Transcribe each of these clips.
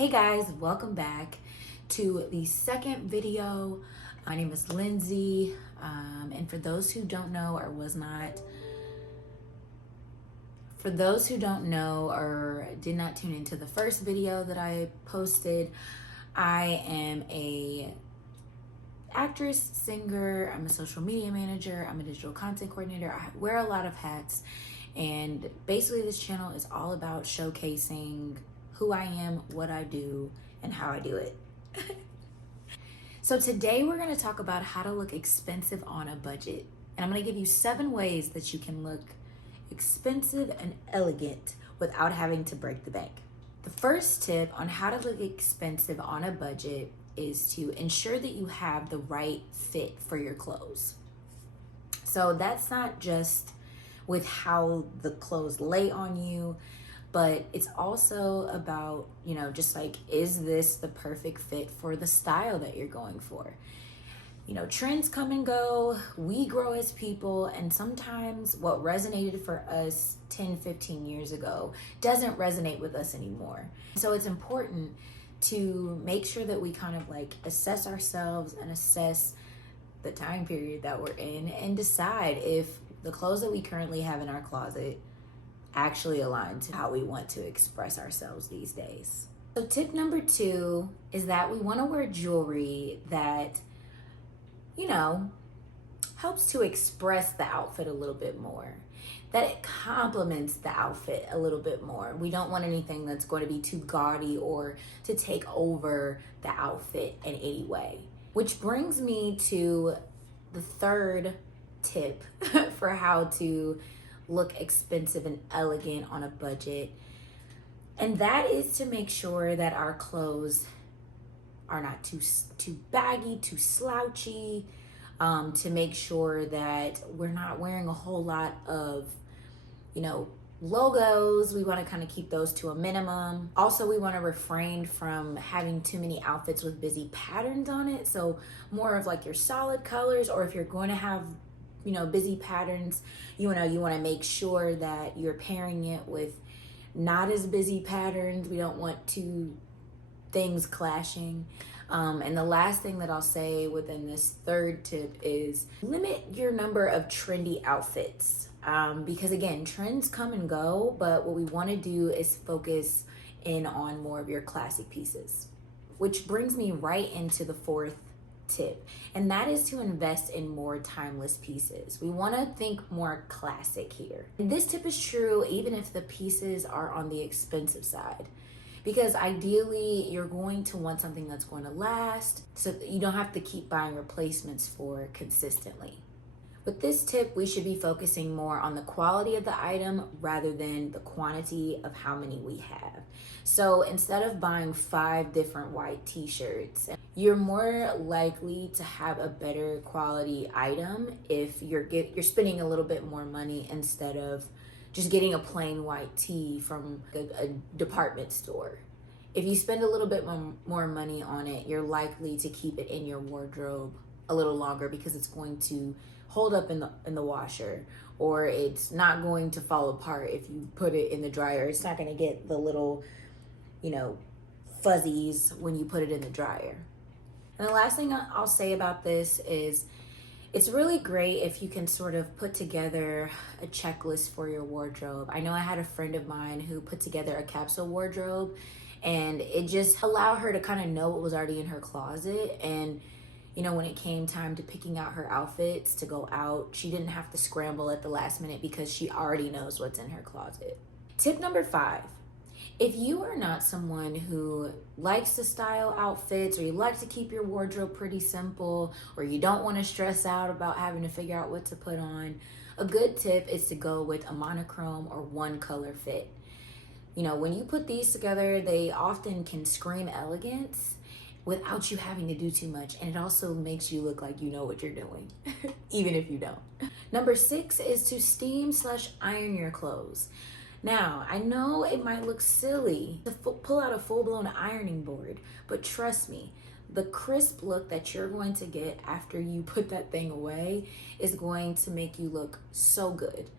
Hey guys, welcome back to the second video. My name is Lindsay, and for those who don't know or did not tune into the first video that I posted, I am a actress, singer, I'm a social media manager, I'm a digital content coordinator. I wear a lot of hats, and basically this channel is all about showcasing who I am, what I do, and how I do it. So today we're going to talk about how to look expensive on a budget. And I'm going to give you 7 ways that you can look expensive and elegant without having to break the bank. The first tip on how to look expensive on a budget is to ensure that you have the right fit for your clothes. So that's not just with how the clothes lay on you, but it's also about, just like, is this the perfect fit for the style that you're going for? Trends come and go, we grow as people, and sometimes what resonated for us 10, 15 years ago doesn't resonate with us anymore. So it's important to make sure that we kind of like assess ourselves and assess the time period that we're in and decide if the clothes that we currently have in our closet actually align to how we want to express ourselves these days. So tip number 2 is that we want to wear jewelry that, helps to express the outfit a little bit more, that it complements the outfit a little bit more. We don't want anything that's going to be too gaudy or to take over the outfit in any way. Which brings me to the third tip for how to look expensive and elegant on a budget. And that is to make sure that our clothes are not too baggy, too slouchy, to make sure that we're not wearing a whole lot of, logos. We want to kind of keep those to a minimum. Also, we want to refrain from having too many outfits with busy patterns on it. So more of like your solid colors, or if you're going to have busy patterns, you want to make sure that you're pairing it with not as busy patterns. We don't want two things clashing. And the last thing that I'll say within this third tip is limit your number of trendy outfits. Because again, trends come and go, but what we want to do is focus in on more of your classic pieces. Which brings me right into the fourth tip, and that is to invest in more timeless pieces. We want to think more classic here. And this tip is true even if the pieces are on the expensive side, because ideally you're going to want something that's going to last, so that you don't have to keep buying replacements for consistently. With this tip, we should be focusing more on the quality of the item rather than the quantity of how many we have. So instead of buying 5 different white t-shirts, you're more likely to have a better quality item if you're spending a little bit more money instead of just getting a plain white tee from a department store. If you spend a little bit more money on it, you're likely to keep it in your wardrobe a little longer because it's going to hold up in the washer, or it's not going to fall apart if you put it in the dryer. It's not going to get the little, fuzzies when you put it in the dryer. And the last thing I'll say about this is it's really great if you can sort of put together a checklist for your wardrobe. I know I had a friend of mine who put together a capsule wardrobe, and it just allowed her to kind of know what was already in her closet. And when it came time to picking out her outfits to go out, she didn't have to scramble at the last minute because she already knows what's in her closet. Tip number 5. If you are not someone who likes to style outfits, or you like to keep your wardrobe pretty simple, or you don't want to stress out about having to figure out what to put on, a good tip is to go with a monochrome or one color fit. When you put these together, they often can scream elegance without you having to do too much. And it also makes you look like you know what you're doing, even if you don't. Number 6 is to steam/iron your clothes. Now, I know it might look silly to pull out a full-blown ironing board, but trust me, the crisp look that you're going to get after you put that thing away is going to make you look so good.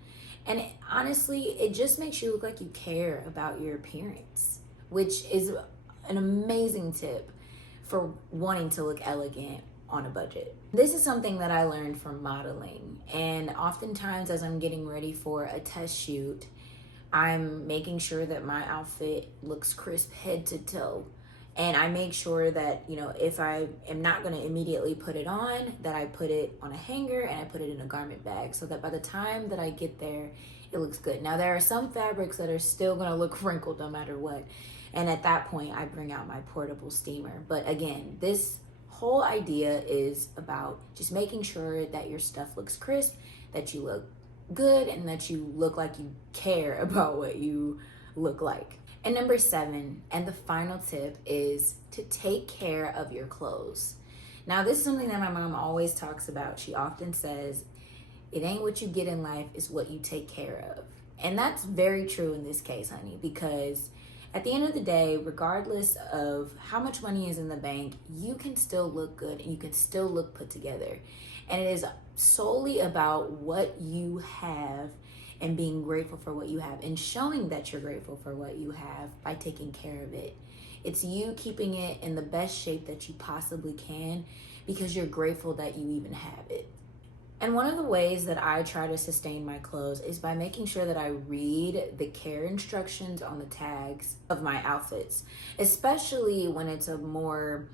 And honestly, it just makes you look like you care about your appearance, which is an amazing tip for wanting to look elegant on a budget. This is something that I learned from modeling, and oftentimes as I'm getting ready for a test shoot, I'm making sure that my outfit looks crisp head to toe. And I make sure that, if I am not going to immediately put it on, that I put it on a hanger and I put it in a garment bag so that by the time that I get there, it looks good. Now, there are some fabrics that are still going to look wrinkled no matter what. And at that point, I bring out my portable steamer. But again, this whole idea is about just making sure that your stuff looks crisp, that you look good, and that you look like you care about what you look like. And number 7, and the final tip, is to take care of your clothes. Now, this is something that my mom always talks about. She often says, it ain't what you get in life, it's what you take care of. And that's very true in this case, honey, because at the end of the day, regardless of how much money is in the bank, you can still look good and you can still look put together. And it is solely about what you have and being grateful for what you have and showing that you're grateful for what you have by taking care of it. It's you keeping it in the best shape that you possibly can because you're grateful that you even have it. And one of the ways that I try to sustain my clothes is by making sure that I read the care instructions on the tags of my outfits, especially when it's a more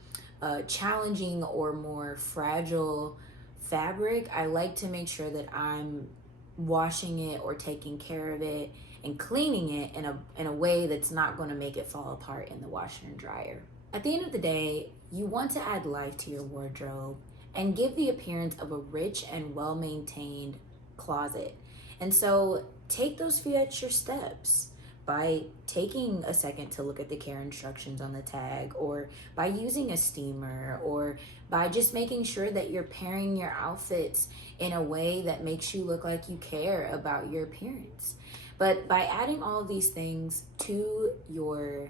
challenging or more fragile fabric. I like to make sure that I'm washing it or taking care of it and cleaning it in a way that's not going to make it fall apart in the washer and dryer. At the end of the day, you want to add life to your wardrobe and give the appearance of a rich and well-maintained closet. And so take those few extra steps by taking a second to look at the care instructions on the tag, or by using a steamer, or by just making sure that you're pairing your outfits in a way that makes you look like you care about your appearance. But by adding all of these things to your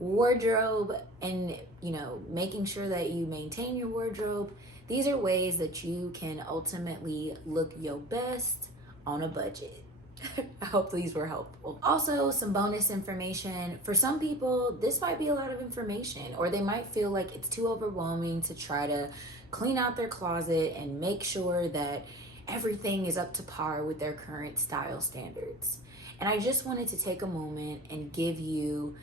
wardrobe and, making sure that you maintain your wardrobe, these are ways that you can ultimately look your best on a budget. I hope these were helpful. Also, some bonus information. For some people, this might be a lot of information, or they might feel like it's too overwhelming to try to clean out their closet and make sure that everything is up to par with their current style standards. And I just wanted to take a moment and give you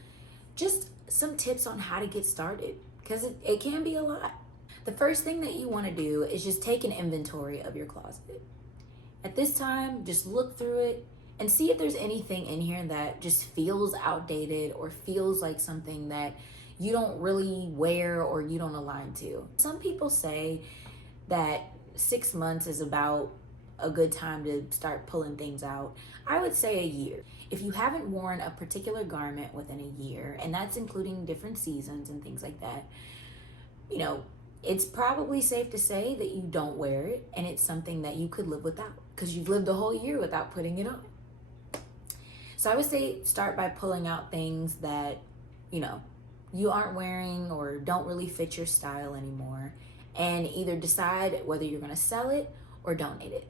just some tips on how to get started, because it can be a lot. The first thing that you want to do is just take an inventory of your closet. At this time, just look through it and see if there's anything in here that just feels outdated or feels like something that you don't really wear or you don't align to. Some people say that 6 months is about a good time to start pulling things out. I would say a year. If you haven't worn a particular garment within a year, and that's including different seasons and things like that, it's probably safe to say that you don't wear it and it's something that you could live without because you've lived a whole year without putting it on. So I would say start by pulling out things that, you aren't wearing or don't really fit your style anymore, and either decide whether you're going to sell it or donate it.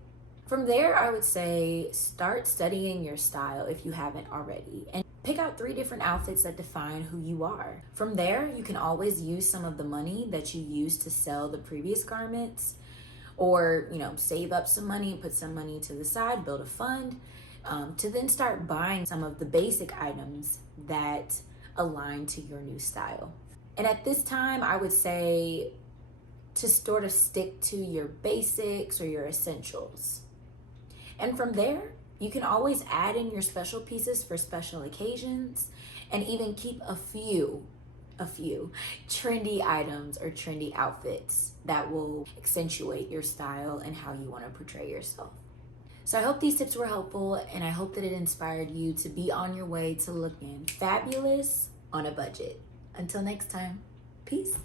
From there, I would say start studying your style if you haven't already, and pick out 3 different outfits that define who you are. From there, you can always use some of the money that you used to sell the previous garments, or save up some money, put some money to the side, build a fund, to then start buying some of the basic items that align to your new style. And at this time, I would say to sort of stick to your basics or your essentials. And from there, you can always add in your special pieces for special occasions, and even keep a few trendy items or trendy outfits that will accentuate your style and how you want to portray yourself. So I hope these tips were helpful, and I hope that it inspired you to be on your way to looking fabulous on a budget. Until next time, peace.